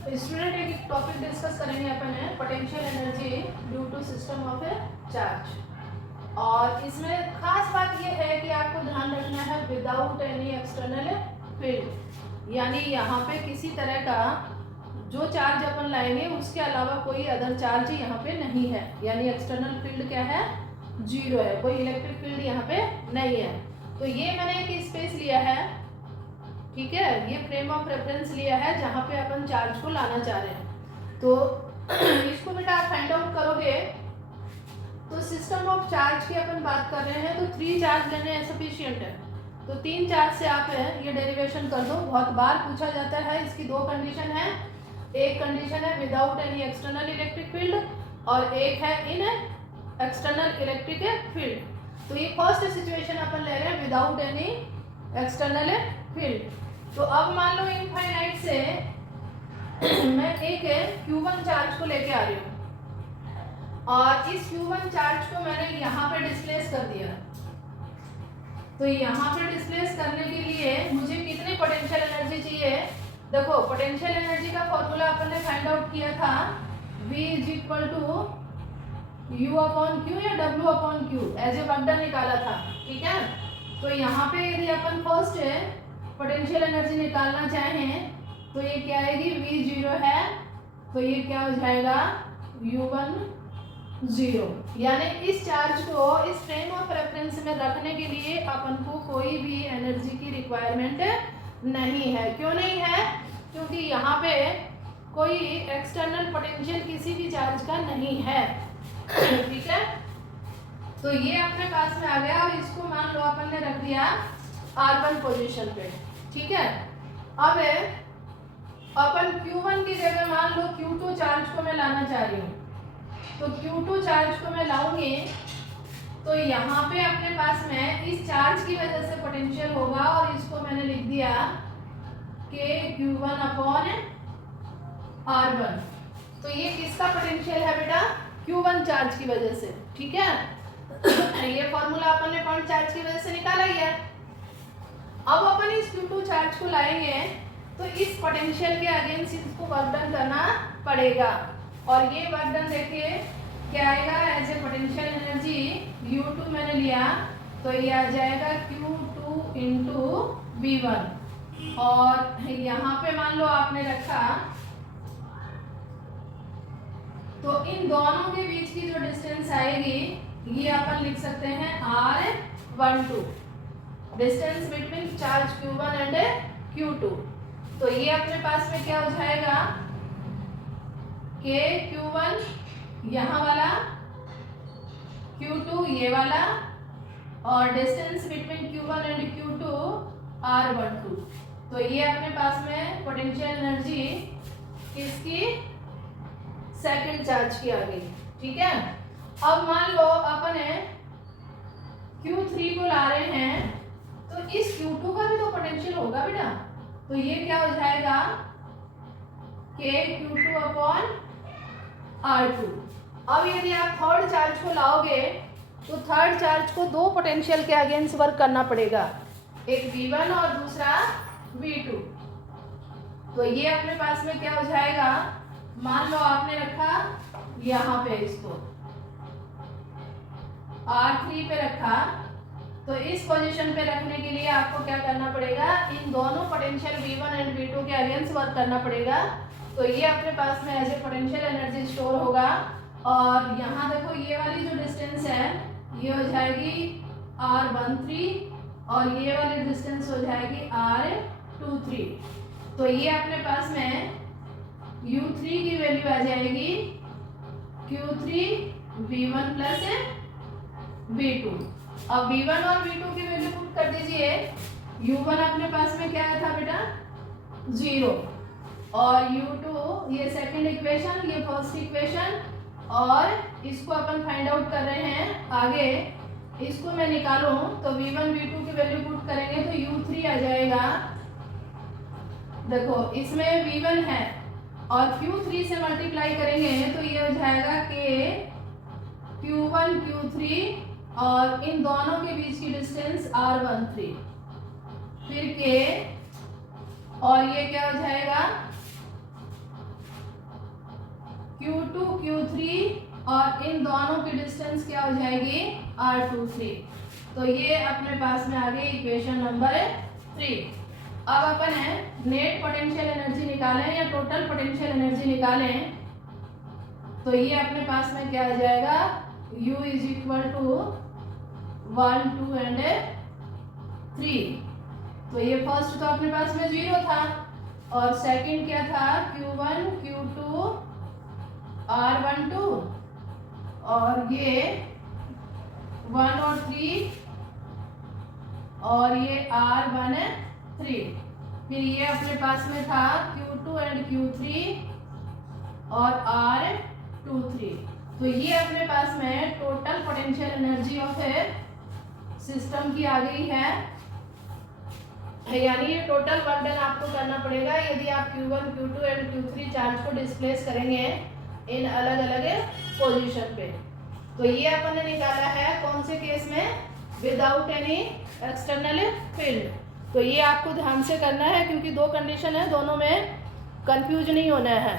Student एक topic discuss करेंगे अपन है potential energy due to system of a charge. और इसमें खास बात ये है कि आपको ध्यान रखना है विदाउट एनी एक्सटर्नल फील्ड, यानी यहाँ पे किसी तरह का जो चार्ज अपन लाएंगे उसके अलावा कोई अदर चार्ज यहाँ पे नहीं है, यानी एक्सटर्नल फील्ड क्या है, जीरो है, कोई इलेक्ट्रिक फील्ड यहाँ पे नहीं है। तो ये मैंने एक स्पेस लिया है, ठीक है, ये फ्रेम ऑफ रेफरेंस लिया है जहाँ पे अपन चार्ज को लाना चाह रहे हैं। तो इसको बेटा आप फाइंड आउट करोगे तो सिस्टम ऑफ चार्ज की अपन बात कर रहे हैं तो 3 चार्ज लेने सफिशिएंट है। तो 3 चार्ज से आप ये डेरिवेशन कर दो, बहुत बार पूछा जाता है। इसकी 2 कंडीशन है, एक कंडीशन है without any external electric field और एक है इन एक्सटर्नल इलेक्ट्रिक फील्ड। तो ये फर्स्ट सिचुएशन अपन ले रहे हैं विदाउट एनी एक्सटर्नल फील्ड। तो अब मान लो इनफाइनाइट से मैं एक Q1 चार्ज को लेके आ रही हूँ और इस Q1 चार्ज को मैंने यहाँ पे डिस्प्लेस कर दिया। तो यहाँ पे डिस्प्लेस करने के लिए मुझे कितनी पोटेंशियल एनर्जी चाहिए? देखो पोटेंशियल एनर्जी का फॉर्मूला अपन ने फाइंड आउट किया था V = U/Q या W/Q as a work done निकाला था, ठीक है। तो यहाँ पे यदि अपन फर्स्ट पोटेंशियल एनर्जी निकालना चाहें तो ये क्या आएगी, V0 है तो ये क्या हो जाएगा, U10। यानी इस चार्ज को इस फ्रेम ऑफ रेफरेंस में रखने के लिए अपन को कोई भी एनर्जी की रिक्वायरमेंट नहीं है। क्यों नहीं है? क्योंकि यहाँ पे कोई एक्सटर्नल पोटेंशियल किसी भी चार्ज का नहीं है, ठीक है। तो ये अपने पास में आ गया और इसको मान लो अपन ने रख दिया R1 पोजीशन पे, ठीक है। अब अपन Q1 की जगह मान लो Q2 चार्ज को मैं लाना चाह रही हूँ। तो Q2 चार्ज को मैं लाऊंगी तो यहाँ पे अपने पास में इस चार्ज की वजह से पोटेंशियल होगा और इसको मैंने लिख दिया कि Q1/R1। तो ये किसका पोटेंशियल है बेटा, Q1 चार्ज की वजह से, ठीक है। ये फॉर्मूला अपन ने पॉइंट चार्ज की वजह से निकाला ही है। अब अपन इस Q2 चार्ज को लाएंगे तो इस पोटेंशियल के अगेंस्ट इसको वर्क डन करना पड़ेगा और ये वर्क डन देखिए क्या आएगा, as a potential energy U2 मैंने लिया तो ये आ जाएगा Q2 × V1 और यहाँ पे मान लो आपने रखा तो इन दोनों के बीच की जो डिस्टेंस आएगी ये अपन लिख सकते हैं R12, distance between charge Q1 and Q2। तो ये अपने पास में क्या हो जाएगा कि Q1 यहाँ वाला, Q2 ये वाला और distance between Q1 and Q2 R12। तो ये अपने पास में पोटेंशियल एनर्जी किसकी, सेकंड चार्ज की आ गई, ठीक है। अब मान लो अपन Q3 को ला रहे हैं तो इस Q2 का भी तो पोटेंशियल होगा बेटा। तो ये क्या हो जाएगा कि Q2/R2। अब यदि आप थर्ड चार्ज को लाओगे तो थर्ड चार्ज को 2 पोटेंशियल के अगेंस्ट वर्क करना पड़ेगा, एक V1 और दूसरा V2। तो ये अपने पास में क्या हो जाएगा, मान लो आपने रखा यहाँ पे इसको R3 पे रखा तो इस पोजीशन पे रखने के लिए आपको क्या करना पड़ेगा, इन दोनों पोटेंशियल V1 एंड V2 के अगेंस्ट वर्क करना पड़ेगा। तो ये अपने पास में as a potential energy store होगा और यहाँ देखो ये वाली जो डिस्टेंस है ये हो जाएगी R13 और ये वाली डिस्टेंस हो जाएगी R23। तो ये अपने पास में U3 की वैल्यू आ जाएगी Q3 V1 + V2। अब V1 और V2 की वैल्यू पुट कर दीजिए। U1 अपने पास में क्या था बेटा, 0 और U2 ये सेकंड इक्वेशन, ये फर्स्ट इक्वेशन और इसको अपन फाइंड आउट कर रहे हैं आगे। इसको मैं निकालूं तो V1 V2 की वैल्यू पुट करेंगे तो U3 आ जाएगा। देखो इसमें V1 है और Q3 से मल्टीप्लाई करेंगे तो ये हो जाएगा कि Q1 Q3 और इन दोनों के बीच की डिस्टेंस R13 फिर के और ये क्या हो जाएगा Q3 और इन दोनों की डिस्टेंस क्या हो जाएगी R23। तो ये अपने पास में आ गई इक्वेशन नंबर 3। अब अपन है नेट पोटेंशियल एनर्जी निकालें या टोटल पोटेंशियल एनर्जी निकालें, तो ये अपने पास में क्या आ जाएगा, U is equal to 1, 2 and 3। तो ये फर्स्ट तो अपने पास में 0 था और सेकंड क्या था Q1, Q2, R12 और ये 1 और 3 और ये R13। फिर ये अपने पास में था Q2 एंड Q3 और R23। तो ये अपने पास में total potential energy of A system की आ गई है, यानी ये टोटल वर्क डन आपको करना पड़ेगा यदि आप Q1, Q2 and Q3 charge को डिस्प्लेस करेंगे इन अलग अलग पोजीशन पे। तो ये अपन ने निकाला है कौन से केस में, विदाउट एनी एक्सटर्नल फील्ड। तो ये आपको ध्यान से करना है क्योंकि दो कंडीशन है, दोनों में कंफ्यूज नहीं होना है।